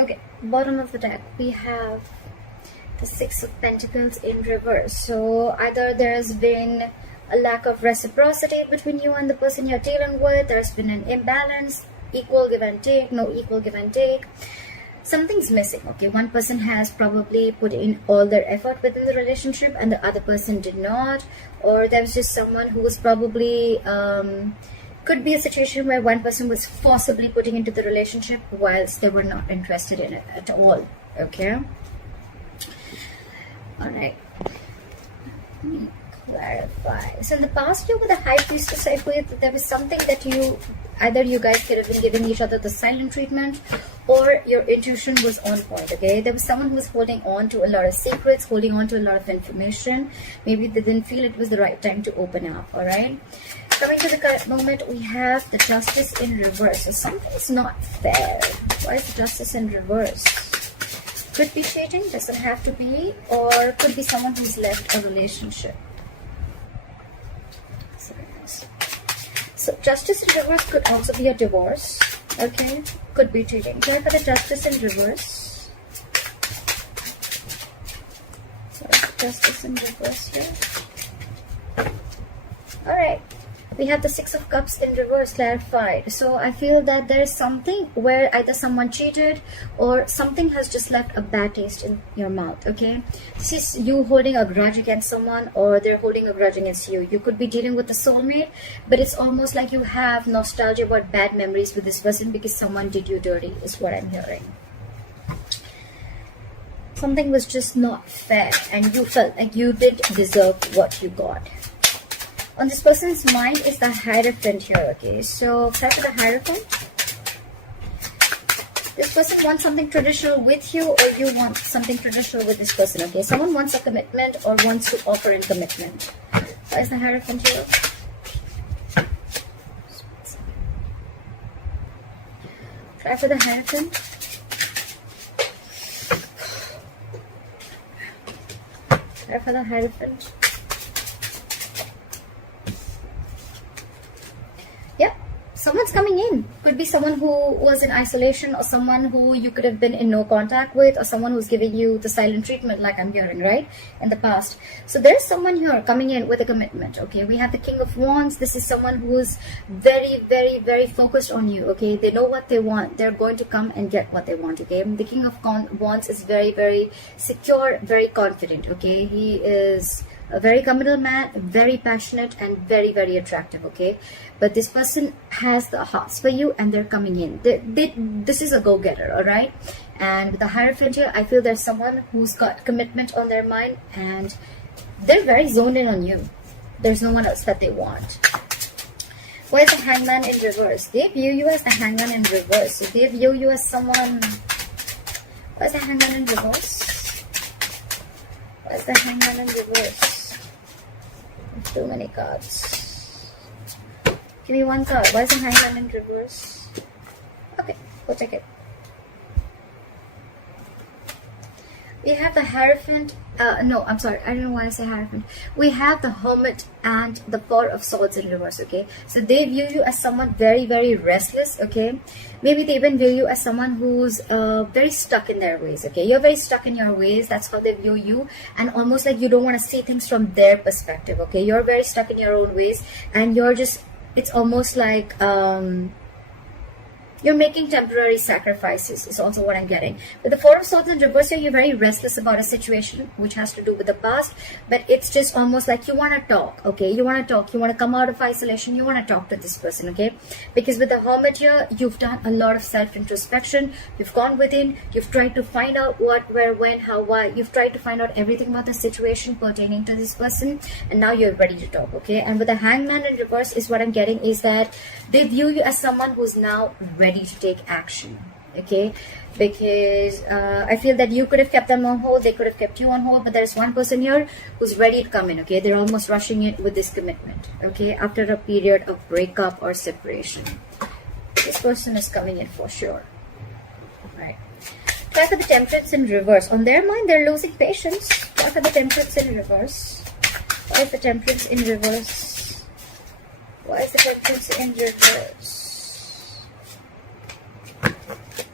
Okay, bottom of the deck, we have the Six of Pentacles in reverse. So either there's been a lack of reciprocity between you and the person you're dealing with. There's been an imbalance, equal give and take, no equal give and take. Something's missing, okay? One person has probably put in all their effort within the relationship and the other person did not. Or there was just someone who was probably... could be a situation where one person was forcibly putting into the relationship whilst they were not interested in it at all, okay? Alright. Let me clarify. So in the past, you were the High Priestess, I feel that there was something that either you guys could have been giving each other the silent treatment or your intuition was on point, okay? There was someone who was holding on to a lot of secrets, holding on to a lot of information. Maybe they didn't feel it was the right time to open up, alright? Coming to the current moment, we have the Justice in reverse. So something's not fair. Why is the Justice in reverse? Could be cheating, doesn't have to be, or could be someone who's left a relationship. So Justice in reverse could also be a divorce, okay? Could be cheating. Try for the Justice in reverse. Justice in reverse here. Alright. We have the Six of Cups in reverse clarified. So I feel that there is something where either someone cheated or something has just left a bad taste in your mouth, okay? This is you holding a grudge against someone or they're holding a grudge against you. You could be dealing with a soulmate, but it's almost like you have nostalgia about bad memories with this person because someone did you dirty, is what I'm hearing. Something was just not fair and you felt like you didn't deserve what you got. On this person's mind is the Hierophant here, okay? So, try for the Hierophant. This person wants something traditional with you or you want something traditional with this person, okay? Someone wants a commitment or wants to offer in commitment. Why is the Hierophant here? Try for the Hierophant. Try for the Hierophant. Someone's coming in. Could be someone who was in isolation or someone who you could have been in no contact with or someone who's giving you the silent treatment like I'm hearing, right? In the past. So there's someone here coming in with a commitment, okay? We have the King of Wands. This is someone who's very, very, very focused on you, okay? They know what they want. They're going to come and get what they want, okay? The King of Wands is very, very secure, very confident, okay? He is a very committal man, very passionate and very, very attractive, okay? But this person has the hearts for you and they're coming in. This is a go-getter, all right? And with the Hierophant here, I feel there's someone who's got commitment on their mind and they're very zoned in on you. There's no one else that they want. Where's the Hangman in reverse? They view you as the Hangman in reverse. So they view you as someone... Where's the Hangman in reverse? Where's the Hangman in reverse? Too many cards. Give me one card. Why is the Hangman in reverse? Okay, we'll take it. We have the Hierophant. No, I'm sorry. I don't know why I say Hierophant. We have the Hermit and the Four of Swords in reverse, okay? So they view you as someone very, very restless, okay? Maybe they even view you as someone who's very stuck in their ways, okay? You're very stuck in your ways. That's how they view you. And almost like you don't want to see things from their perspective, okay? You're very stuck in your own ways. And you're just... It's almost like... you're making temporary sacrifices is also what I'm getting. With the Four of Swords in reverse here, you're very restless about a situation which has to do with the past. But it's just almost like you want to talk, okay? You want to talk. You want to come out of isolation. You want to talk to this person, okay? Because with the Hermit here, you've done a lot of self-introspection. You've gone within. You've tried to find out what, where, when, how, why. You've tried to find out everything about the situation pertaining to this person. And now you're ready to talk, okay? And with the Hangman in reverse is what I'm getting is that they view you as someone who's now ready to take action, okay? Because I feel that you could have kept them on hold, they could have kept you on hold, but there's one person here who's ready to come in, okay? They're almost rushing it with this commitment, okay? After a period of breakup or separation, this person is coming in for sure, right? Try for the Temperance in reverse. On their mind, they're losing patience. Try for the Temperance in reverse. Why is the Temperance in reverse? Why is the Temperance in reverse?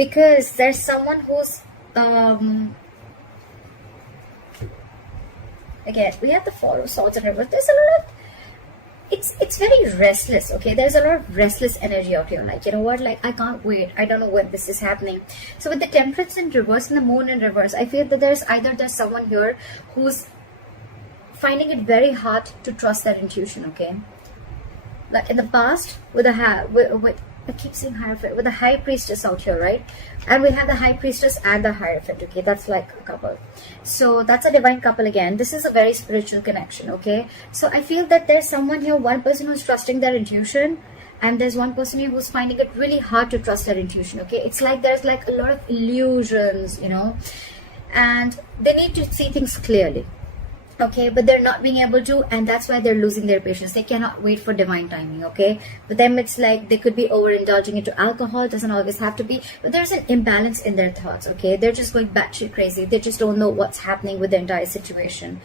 because there's someone who's again, we have the Four of Swords in reverse. There's a lot of, it's very restless, okay? There's a lot of restless energy out here. Like, you know what? Like, I can't wait. I don't know when this is happening. So with the Temperance in reverse and the Moon in reverse, I feel that there's someone here who's finding it very hard to trust their intuition, okay? Like in the past, with I keep saying Hierophant, with the High Priestess out here, right? And we have the High Priestess and the Hierophant, okay? That's like a couple. So that's a divine couple again. This is a very spiritual connection, okay? So I feel that there's someone here, one person who's trusting their intuition, and there's one person here who's finding it really hard to trust their intuition, okay? It's like there's like a lot of illusions, you know? And they need to see things clearly. Okay, but they're not being able to, and that's why they're losing their patience. They cannot wait for divine timing, okay? For them, it's like they could be overindulging into alcohol. It doesn't always have to be, but there's an imbalance in their thoughts, okay? They're just going batshit crazy. They just don't know what's happening with the entire situation.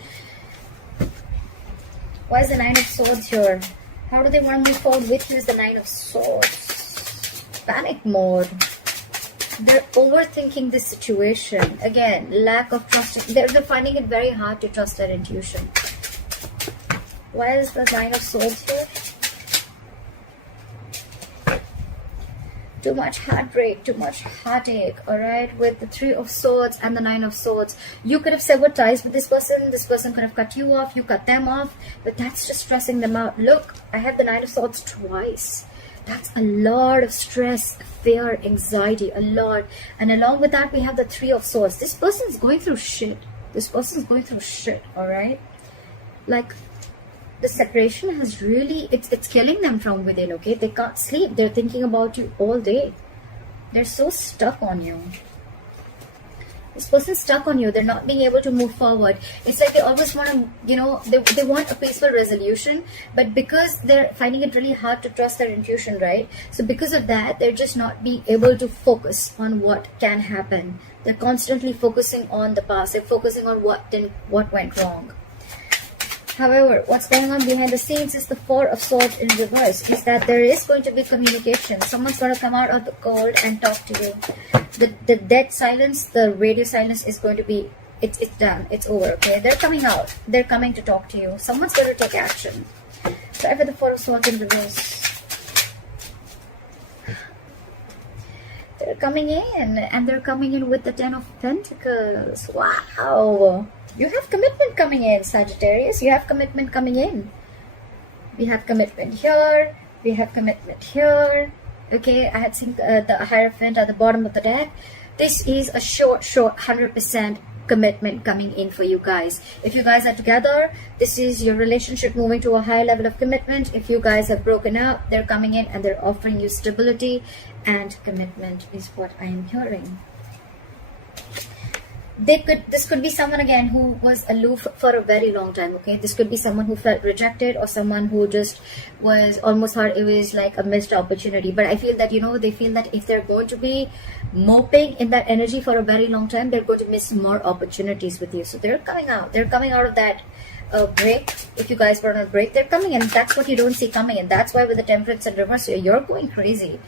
Why is the Nine of Swords here? How do they want to move forward with you? Is the Nine of Swords. Panic mode. They're overthinking this situation. Again, lack of trust. They're finding it very hard to trust their intuition. Why is the Nine of Swords here? Too much heartbreak, too much heartache, alright? With the Three of Swords and the Nine of Swords. You could have severed ties with this person could have cut you off, you cut them off, but that's just stressing them out. Look, I have the Nine of Swords twice. That's a lot of stress, fear, anxiety, a lot. And along with that, we have the Three of Swords. This person's going through shit. This person's going through shit, alright? Like, the separation has really, it's killing them from within, okay? They can't sleep. They're thinking about you all day. They're so stuck on you. This person's stuck on you. They're not being able to move forward. It's like they always want to, you know, they want a peaceful resolution, but because they're finding it really hard to trust their intuition, right? So because of that, they're just not being able to focus on what can happen. They're constantly focusing on the past. They're focusing on what went wrong. However, what's going on behind the scenes is the Four of Swords in reverse. Is that there is going to be communication. Someone's going to come out of the cold and talk to you. The dead silence, the radio silence is going to be, it's done. It's over, okay? They're coming out. They're coming to talk to you. Someone's going to take action. So I have the Four of Swords in reverse. They're coming in, and they're coming in with the Ten of Pentacles. Wow! You have commitment coming in, Sagittarius. You have commitment coming in. We have commitment here. We have commitment here. Okay, I had seen the Hierophant at the bottom of the deck. This is a short 100% commitment coming in for you guys. If you guys are together, this is your relationship moving to a higher level of commitment. If you guys have broken up, they're coming in and they're offering you stability and commitment is what I am hearing. This could be someone again who was aloof for a very long time, okay? This could be someone who felt rejected or someone who just was almost thought it was like a missed opportunity. But I feel that, you know, they feel that if they're going to be moping in that energy for a very long time, they're going to miss more opportunities with you. So they're coming out. They're coming out of that break. If you guys were on a break, they're coming in. That's what you don't see coming in. That's why with the Temperance and reverse, you're going crazy.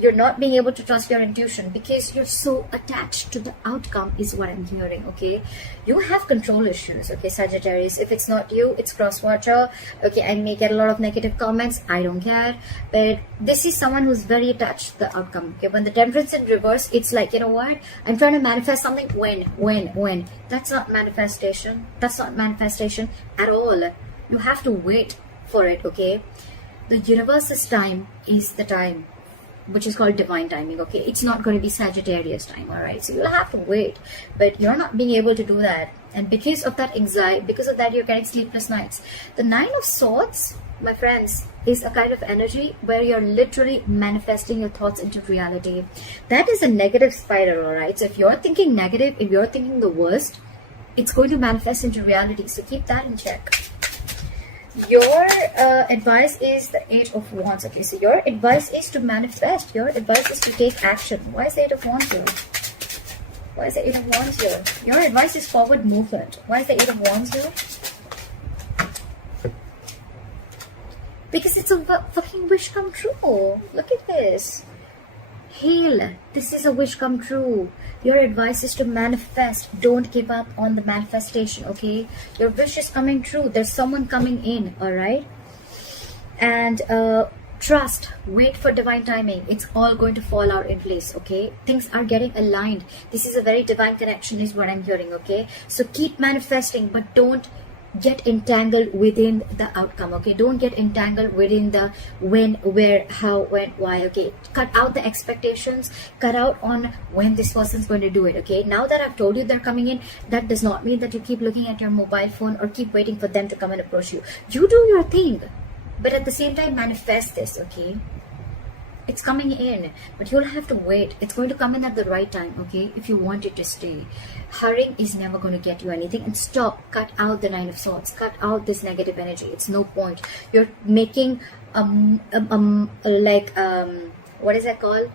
You're not being able to trust your intuition because you're so attached to the outcome is what I'm hearing, okay? You have control issues, okay, Sagittarius. If it's not you, it's cross-watcher. Okay, I may get a lot of negative comments. I don't care. But this is someone who's very attached to the outcome, okay? When the Temperance in reverse, it's like, you know what? I'm trying to manifest something. When? That's not manifestation. That's not manifestation at all. You have to wait for it, okay? The universe's time is the time, which is called divine timing, okay? It's not going to be Sagittarius time, all right? So you'll have to wait, but you're not being able to do that. And because of that anxiety, because of that, you're getting sleepless nights. The Nine of Swords, my friends, is a kind of energy where you're literally manifesting your thoughts into reality. That is a negative spiral, all right? So if you're thinking negative, if you're thinking the worst, it's going to manifest into reality. So keep that in check. Your advice is the Eight of Wands. Okay, so your advice is to manifest. Your advice is to take action. Why is the Eight of Wands here? Why is the Eight of Wands here? Your advice is forward movement. Why is the Eight of Wands here? Because it's a fucking wish come true. Look at this. Hail, this is a wish come true. Your advice is to manifest. Don't give up on the manifestation, okay? Your wish is coming true. There's someone coming in, all right? And trust, wait for divine timing. It's all going to fall out in place, okay? Things are getting aligned. This is a very divine connection is what I'm hearing, okay? So keep manifesting, but don't get entangled within the outcome, okay? Don't get entangled within the when, where, how, when, why, okay? Cut out the expectations, cut out on when this person's going to do it, okay? Now that I've told you they're coming in, that does not mean that you keep looking at your mobile phone or keep waiting for them to come and approach you. You do your thing, but at the same time manifest this, okay? It's coming in, but you'll have to wait. It's going to come in at the right time, okay? If you want it to stay. Hurrying is never going to get you anything. And stop, cut out the 9 of Swords, cut out this negative energy. It's no point. You're making what is that called?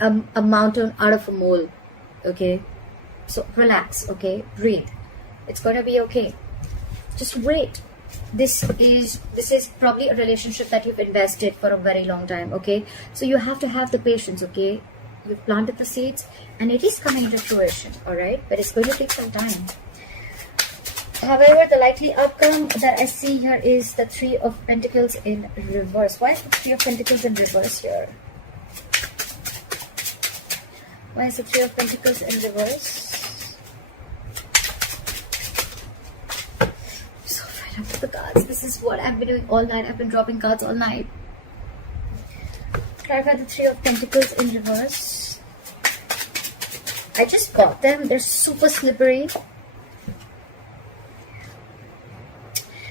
A mountain out of a mole, okay? So relax, okay? Breathe. It's going to be okay. Just wait. This is probably a relationship that you've invested for a very long time, okay? So you have to have the patience, okay? You've planted the seeds and it is coming into fruition, all right? But it's going to take some time. However, the likely outcome that I see here is the 3 of Pentacles in reverse. Why is the 3 of Pentacles in reverse here? Why is the 3 of Pentacles in reverse? Of the cards. This is what I've been doing all night. I've been dropping cards all night. Clarify the 3 of Pentacles in reverse. I just got them. They're super slippery.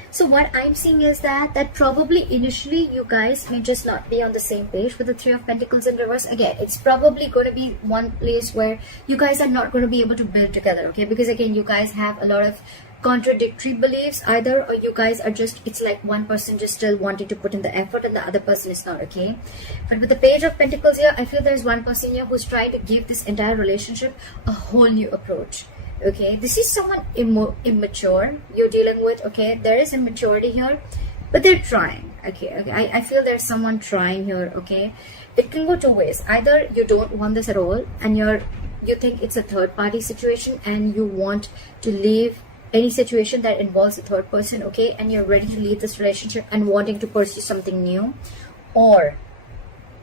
So what I'm seeing is that probably initially you guys may just not be on the same page with the 3 of Pentacles in reverse. Again, it's probably going to be one place where you guys are not going to be able to build together, okay? Because again, you guys have a lot of contradictory beliefs either, or you guys are just, it's like one person just still wanting to put in the effort and the other person is not, okay? But with the Page of Pentacles here, I feel there's one person here who's trying to give this entire relationship a whole new approach, okay? This is someone immature you're dealing with, okay? There is immaturity here, but they're trying, okay? I feel there's someone trying here, okay? It can go 2 ways. Either you don't want this at all and you think it's a third party situation and you want to leave any situation that involves a third person, okay, and you're ready to leave this relationship and wanting to pursue something new. Or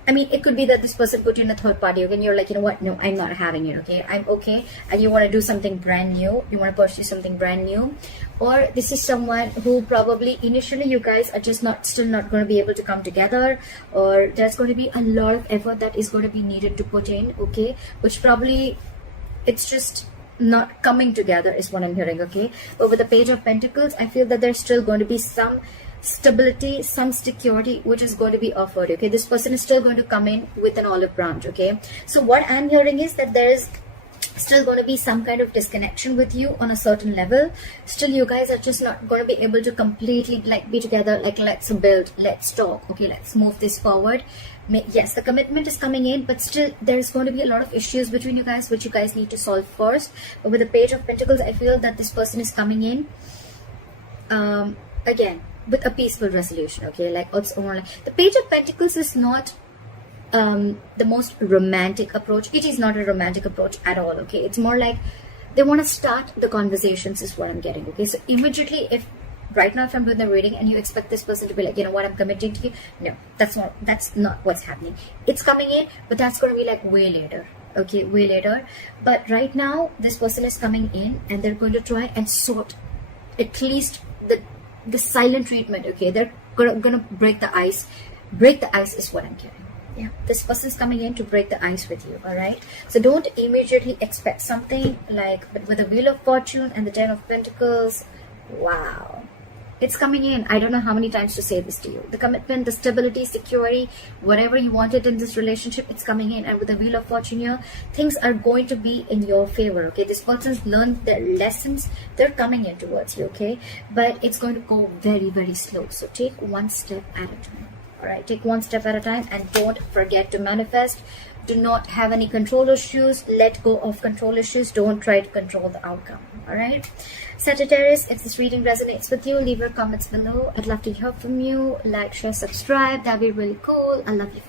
I mean, it could be that this person put you in a third party, okay, and you're like, you know what, no, I'm not having it, okay, I'm okay, and you want to do something brand new, you want to pursue something brand new. Or this is someone who probably initially you guys are just still not going to be able to come together, or there's going to be a lot of effort that is going to be needed to put in, okay, which probably it's just not coming together is what I'm hearing, okay? But with the Page of Pentacles, I feel that there's still going to be some stability, some security which is going to be offered, okay? This person is still going to come in with an olive branch, okay? So what I'm hearing is that there is still going to be some kind of disconnection with you on a certain level. Still you guys are just not going to be able to completely like be together, like let's build, let's talk, okay, let's move this forward. Yes, the commitment is coming in, but still there's going to be a lot of issues between you guys which you guys need to solve first. But with the Page of Pentacles, I feel that this person is coming in again with a peaceful resolution, okay? Like it's more like the Page of Pentacles is not the most romantic approach. It is not a romantic approach at all, okay? It's more like they want to start the conversations is what I'm getting, okay? So immediately, if right now if I'm doing the reading and you expect this person to be like, you know what, I'm committing to you, no, that's not what's happening. It's coming in, but that's going to be like way later, okay, way later. But right now this person is coming in and they're going to try and sort at least the silent treatment, okay? They're gonna break the ice. Break the ice is what I'm getting. Yeah, this person's coming in to break the ice with you, all right? So don't immediately expect something like, but with the Wheel of Fortune and the 10 of Pentacles, wow, it's coming in. I don't know how many times to say this to you. The commitment, the stability, security, whatever you wanted in this relationship, it's coming in. And with the Wheel of Fortune here, things are going to be in your favor, okay? This person's learned their lessons. They're coming in towards you, okay? But it's going to go very, very slow. So take one step at a time. All right, take one step at a time and don't forget to manifest. Do not have any control issues. Let go of control issues. Don't try to control the outcome. All right, Sagittarius, if this reading resonates with you, leave your comments below. I'd love to hear from you. Like, share, subscribe. That'd be really cool. I love you.